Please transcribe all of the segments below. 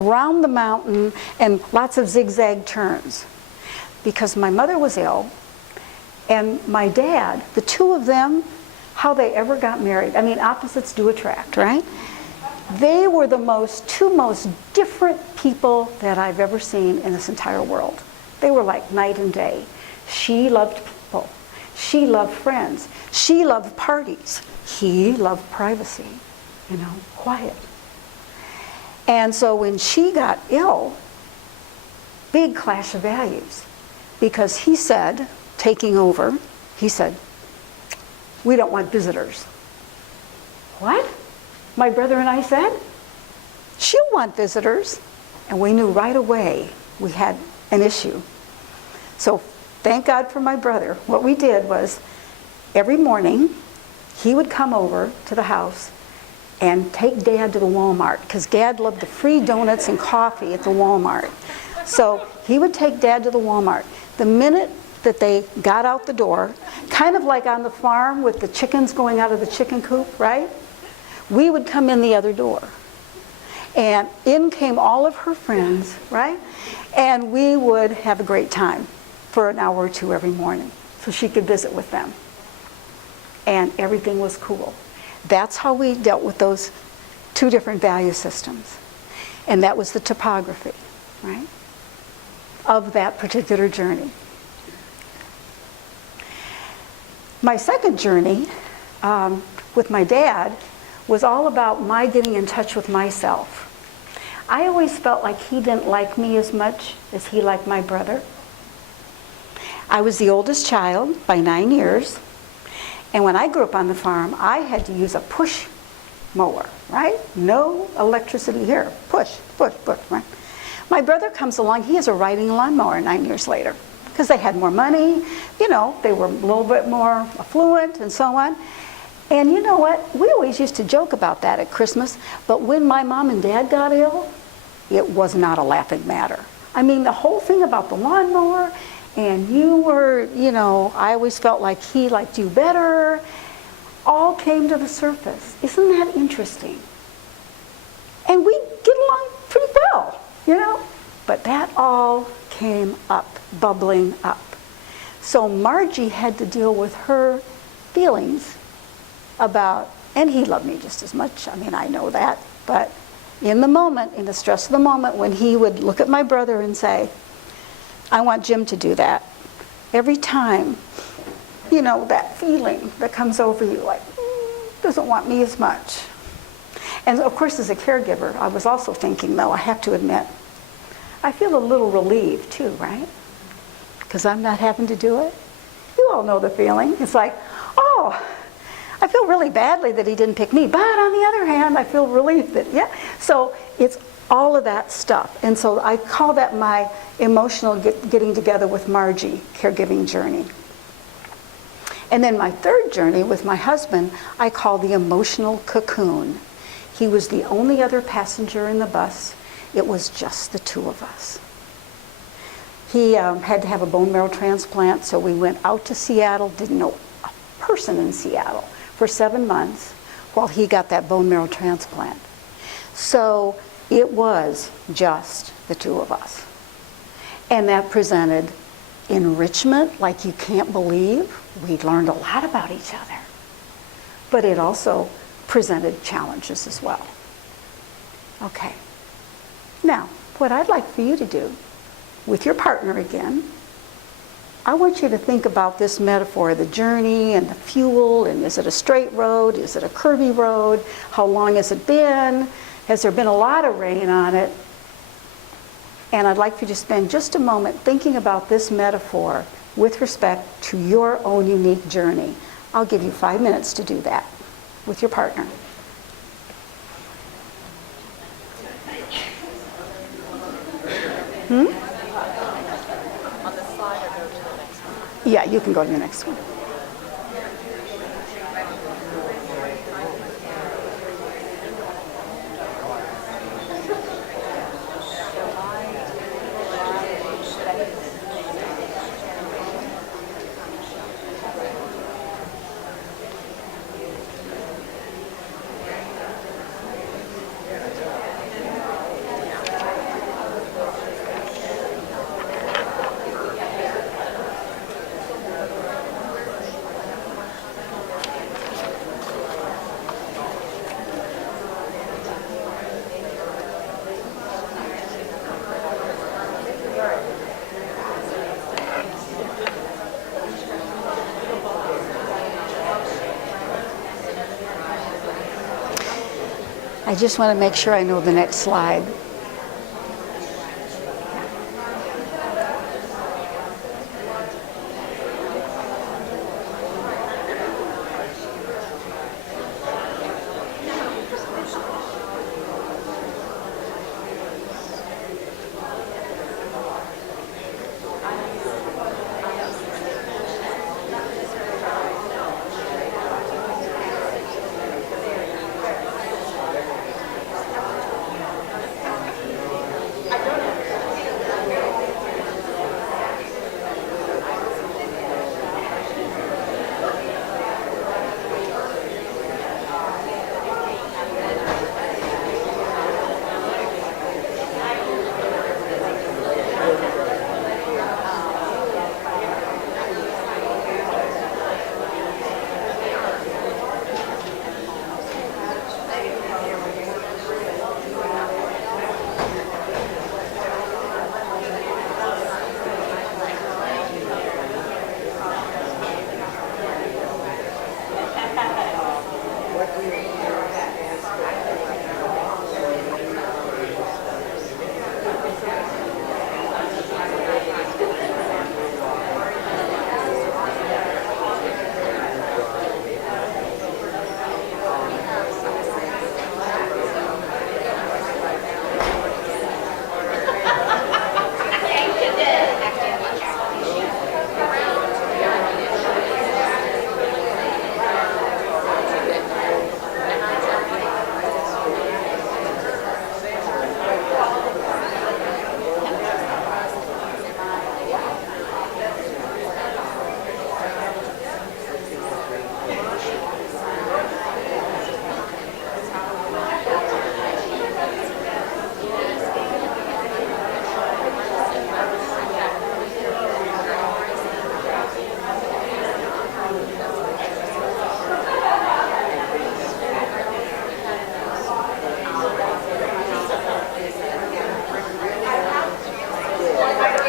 around the mountain and lots of zigzag turns because my mother was ill and my dad, the two of them, how they ever got married. I mean, opposites do attract, right? They were the two most different people that I've ever seen in this entire world. They were like night and day. She loved people. She loved friends. She loved parties. He loved privacy, quiet. And so when she got ill, big clash of values. Because he said, taking over, he said, "We don't want visitors." What? My brother and I said, "She'll want visitors." And we knew right away we had an issue. So thank God for my brother. What we did was every morning he would come over to the house and take Dad to the Walmart, because Dad loved the free donuts and coffee at the Walmart. So he would take Dad to the Walmart. The minute that they got out the door, kind of like on the farm with the chickens going out of the chicken coop, right? We would come in the other door. And in came all of her friends, right? And we would have a great time for an hour or two every morning so she could visit with them. And everything was cool. That's how we dealt with those two different value systems. And that was the topography, right, of that particular journey. My second journey with my dad was all about my getting in touch with myself. I always felt like he didn't like me as much as he liked my brother. I was the oldest child by 9 years. And when I grew up on the farm, I had to use a push mower, right? No electricity here. Push, push, push, right? My brother comes along, he has a riding lawnmower 9 years later because they had more money, they were a little bit more affluent and so on. And you know what? We always used to joke about that at Christmas, but when my mom and dad got ill, it was not a laughing matter. I mean, the whole thing about the lawnmower, and you were, I always felt like he liked you better, all came to the surface. Isn't that interesting? And we get along pretty well, But that all came up, bubbling up. So Margie had to deal with her feelings about, and he loved me just as much, I know that, but in the moment, in the stress of the moment, when he would look at my brother and say, "I want Jim to do that," every time, that feeling that comes over you, like, doesn't want me as much. And of course, as a caregiver, I was also thinking, though, I have to admit, I feel a little relieved too, right? Because I'm not having to do it. You all know the feeling. It's like, oh, I feel really badly that he didn't pick me, but on the other hand, I feel relieved that, yeah. So it's all of that stuff. And so I call that my emotional getting together with Margie caregiving journey. And then my third journey with my husband, I call the emotional cocoon. He was the only other passenger in the bus. It was just the two of us. He had to have a bone marrow transplant, so we went out to Seattle, didn't know a person in Seattle for 7 months while he got that bone marrow transplant. So it was just the two of us. And that presented enrichment like you can't believe. We learned a lot about each other. But it also presented challenges as well. Okay. Now, what I'd like for you to do with your partner again, I want you to think about this metaphor, the journey and the fuel, and is it a straight road? Is it a curvy road? How long has it been? Has there been a lot of rain on it? And I'd like for you to spend just a moment thinking about this metaphor with respect to your own unique journey. I'll give you 5 minutes to do that with your partner. On the slide or go to the next one? Yeah, you can go to the next one. just want to make sure I know the next slide.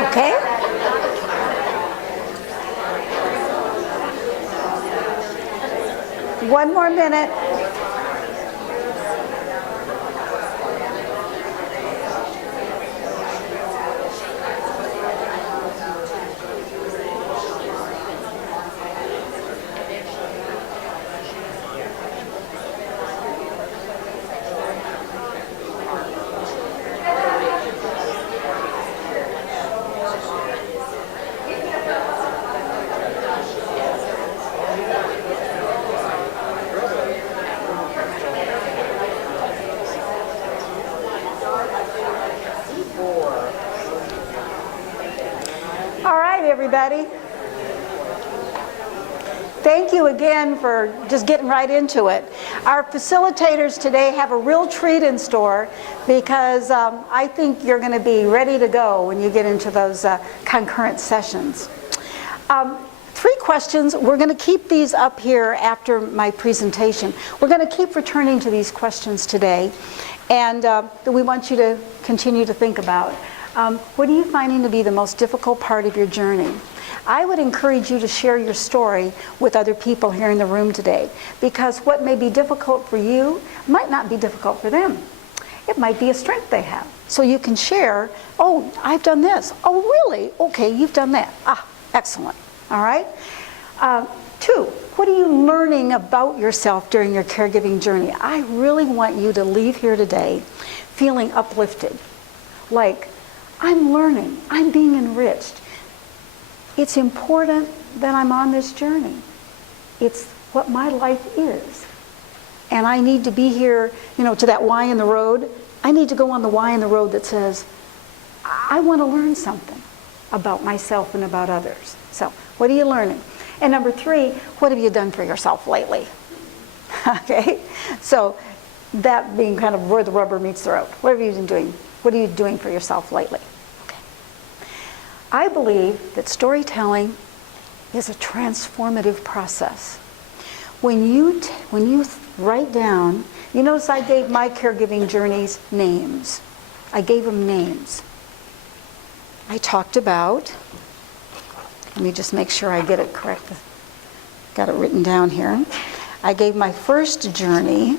Okay? One more minute. All right, everybody. Thank you again for just getting right into it. Our facilitators today have a real treat in store because I think you're going to be ready to go when you get into those concurrent sessions. 3 questions. We're going to keep these up here after my presentation. We're going to keep returning to these questions today, and we want you to continue to think about. What are you finding to be the most difficult part of your journey? I would encourage you to share your story with other people here in the room today, because what may be difficult for you might not be difficult for them. It might be a strength they have. So you can share, oh, I've done this. Oh, really? Okay, you've done that. Ah, excellent. All right? 2, what are you learning about yourself during your caregiving journey? I really want you to leave here today feeling uplifted. Like, I'm learning, I'm being enriched. It's important that I'm on this journey. It's what my life is. And I need to be here, to that Y in the road. I need to go on the Y in the road that says, I want to learn something about myself and about others. So, what are you learning? And number 3, what have you done for yourself lately? Okay? So, that being kind of where the rubber meets the road. What have you been doing? What are you doing for yourself lately? Okay. I believe that storytelling is a transformative process. When you write down, you notice I gave my caregiving journeys names. I gave them names. I talked about, let me just make sure I get it correct. Got it written down here. I gave my first journey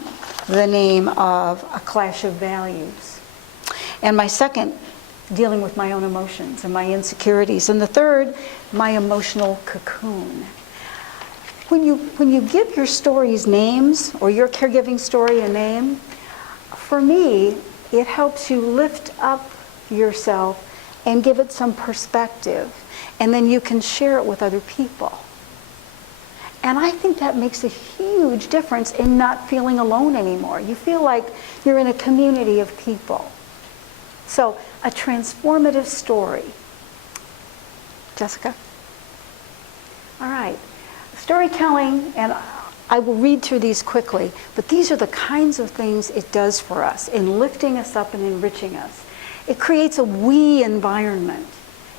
the name of A Clash of Values. And my second, dealing with my own emotions and my insecurities. And the third, my emotional cocoon. When you give your stories names, or your caregiving story a name, for me, it helps you lift up yourself and give it some perspective. And then you can share it with other people. And I think that makes a huge difference in not feeling alone anymore. You feel like you're in a community of people. So, a transformative story. Jessica? All right. Storytelling, and I will read through these quickly, but these are the kinds of things it does for us in lifting us up and enriching us. It creates a we environment,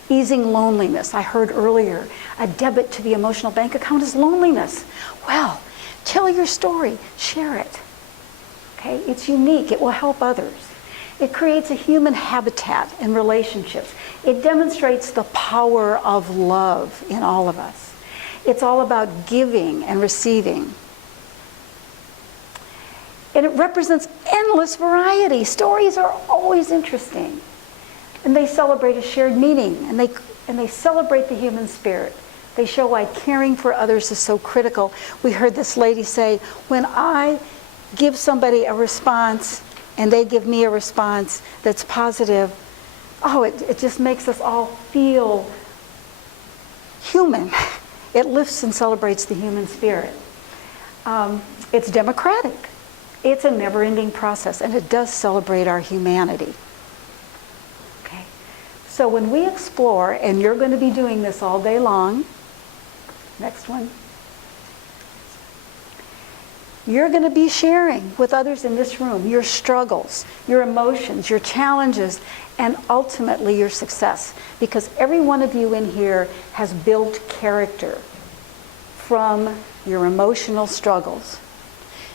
easing loneliness. I heard earlier, a debit to the emotional bank account is loneliness. Well, tell your story, share it. Okay, it's unique, it will help others. It creates a human habitat in relationships. It demonstrates the power of love in all of us. It's all about giving and receiving. And it represents endless variety. Stories are always interesting. And they celebrate a shared meaning, and they celebrate the human spirit. They show why caring for others is so critical. We heard this lady say, when I give somebody a response and they give me a response that's positive, oh, it just makes us all feel human. It lifts and celebrates the human spirit. It's democratic. It's a never-ending process, and it does celebrate our humanity. Okay. So when we explore, and you're going to be doing this all day long, next one, you're going to be sharing with others in this room your struggles, your emotions, your challenges, and ultimately your success. Because every one of you in here has built character from your emotional struggles.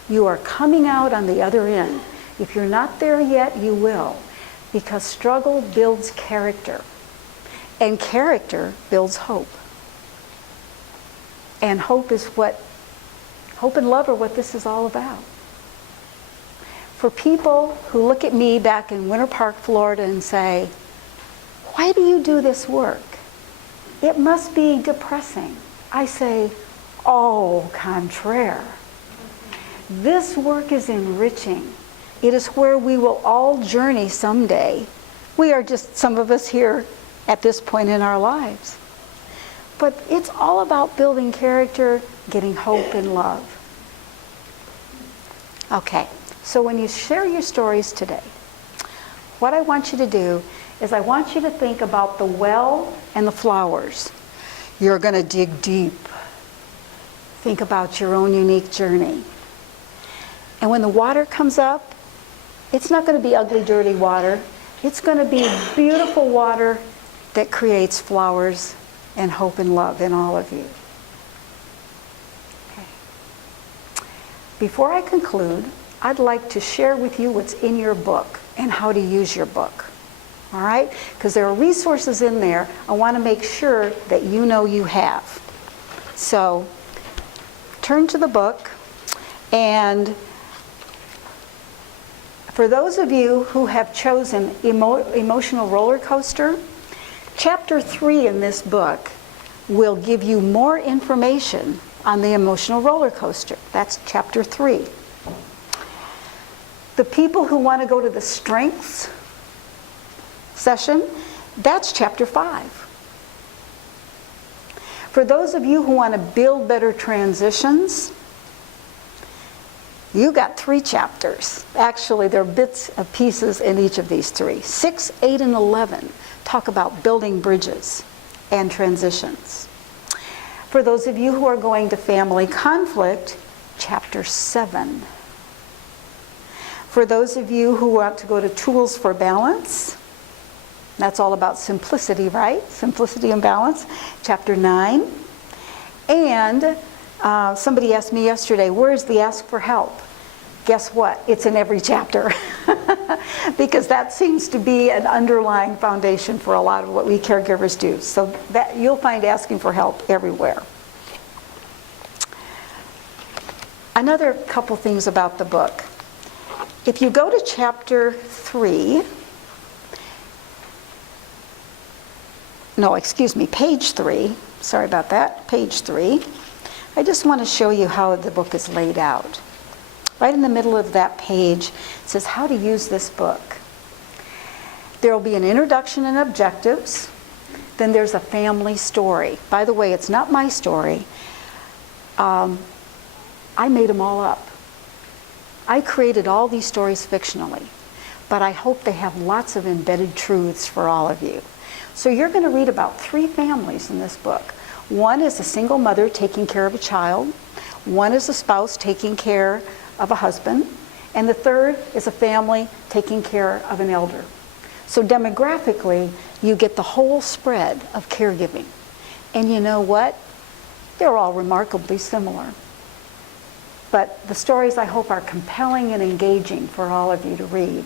You are coming out on the other end. If you're not there yet, you will. Because struggle builds character. And character builds hope. And hope and love are what this is all about. For people who look at me back in Winter Park, Florida and say, why do you do this work? It must be depressing. I say, au contraire. This work is enriching. It is where we will all journey someday. We are just some of us here at this point in our lives. But it's all about building character, getting hope and love. Okay, so when you share your stories today, what I want you to do is I want you to think about the well and the flowers. You're going to dig deep. Think about your own unique journey. And when the water comes up, it's not going to be ugly, dirty water. It's going to be beautiful water that creates flowers and hope and love in all of you. Okay. Before I conclude, I'd like to share with you what's in your book and how to use your book. All right? Because there are resources in there I want to make sure that you know you have. So, turn to the book, and for those of you who have chosen Emotional Roller Coaster, Chapter 3 in this book will give you more information on the emotional roller coaster. That's Chapter 3. The people who want to go to the strengths session, that's Chapter 5. For those of you who want to build better transitions, you got 3 chapters. Actually, there are bits of pieces in each of these 3. 6, 8, and 11 talk about building bridges and transitions. For those of you who are going to family conflict, Chapter 7. For those of you who want to go to Tools for Balance, that's all about simplicity, right? Simplicity and balance, Chapter 9. And somebody asked me yesterday, where's the ask for help? Guess what? It's in every chapter. Because that seems to be an underlying foundation for a lot of what we caregivers do. So that you'll find asking for help everywhere. Another couple things about the book. If you go to chapter 3, no, excuse me, page 3, sorry about that, page 3, I just want to show you how the book is laid out. Right in the middle of that page, it says how to use this book. There will be an introduction and objectives. Then there's a family story. By the way, it's not my story. I made them all up. I created all these stories fictionally, but I hope they have lots of embedded truths for all of you. So you're going to read about 3 families in this book. One is a single mother taking care of a child. One is a spouse taking care of a husband. And the third is a family taking care of an elder. So demographically, you get the whole spread of caregiving. And you know what? They're all remarkably similar. But the stories, I hope, are compelling and engaging for all of you to read.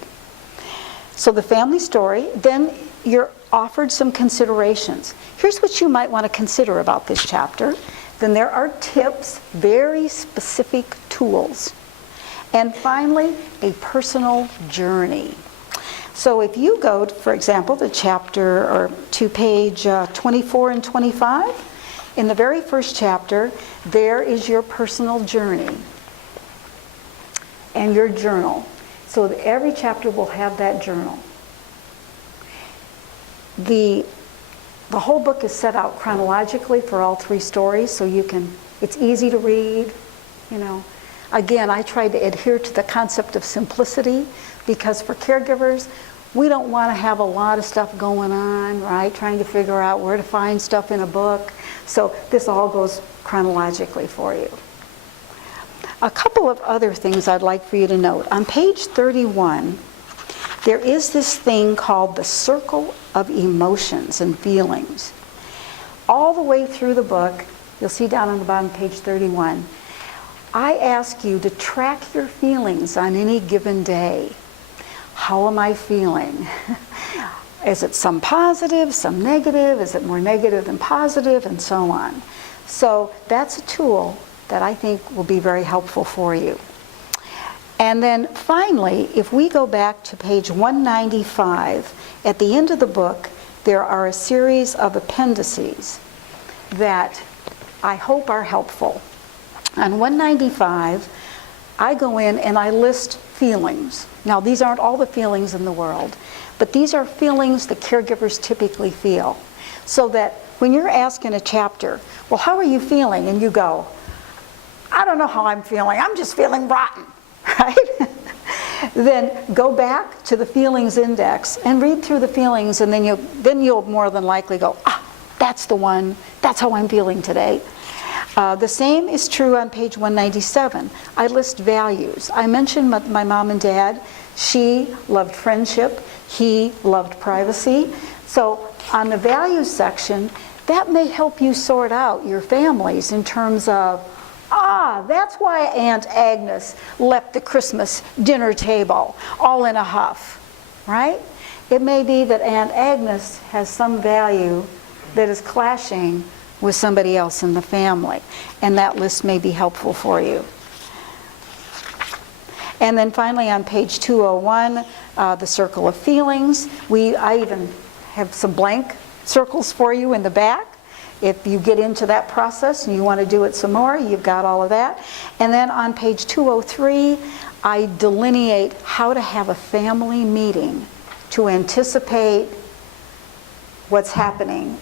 So the family story, then you're offered some considerations. Here's what you might want to consider about this chapter. Then there are tips, very specific tools. And finally, a personal journey. So if you go, for example, to chapter or to page 24 and 25, in the very first chapter, there is your personal journey and your journal. So every chapter will have that journal. The whole book is set out chronologically for all 3 stories, so you can, it's easy to read, you know. Again, I tried to adhere to the concept of simplicity because for caregivers, we don't want to have a lot of stuff going on, right? Trying to figure out where to find stuff in a book. So this all goes chronologically for you. A couple of other things I'd like for you to note. On page 31, there is this thing called the circle of emotions and feelings. All the way through the book, you'll see down on the bottom, page 31, I ask you to track your feelings on any given day. How am I feeling? Is it some positive, some negative? Is it more negative than positive? And so on. So that's a tool that I think will be very helpful for you. And then finally, if we go back to page 195, at the end of the book, there are a series of appendices that I hope are helpful. On 195, I go in and I list feelings. Now, these aren't all the feelings in the world, but these are feelings that caregivers typically feel. So that when you're asked in a chapter, well, how are you feeling? And you go, I don't know how I'm feeling. I'm just feeling rotten, right? Then go back to the feelings index and read through the feelings, and then you'll more than likely go, that's the one. That's how I'm feeling today. The same is true on page 197. I list values. I mentioned my mom and dad. She loved friendship. He loved privacy. So on the values section, that may help you sort out your families in terms of, that's why Aunt Agnes left the Christmas dinner table all in a huff, right? It may be that Aunt Agnes has some value that is clashing with somebody else in the family, and that list may be helpful for you. And then finally on page 201, the circle of feelings. I even have some blank circles for you in the back. If you get into that process and you want to do it some more, you've got all of that. And then on page 203, I delineate how to have a family meeting to anticipate what's happening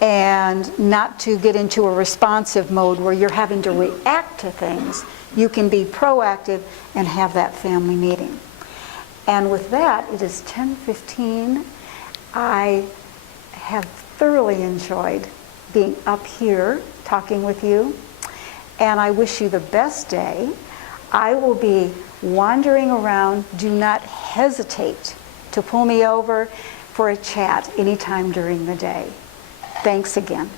and not to get into a responsive mode where you're having to react to things. You can be proactive and have that family meeting. And with that, it is 10:15. I have thoroughly enjoyed being up here talking with you, and I wish you the best day. I will be wandering around. Do not hesitate to pull me over for a chat anytime during the day. Thanks again.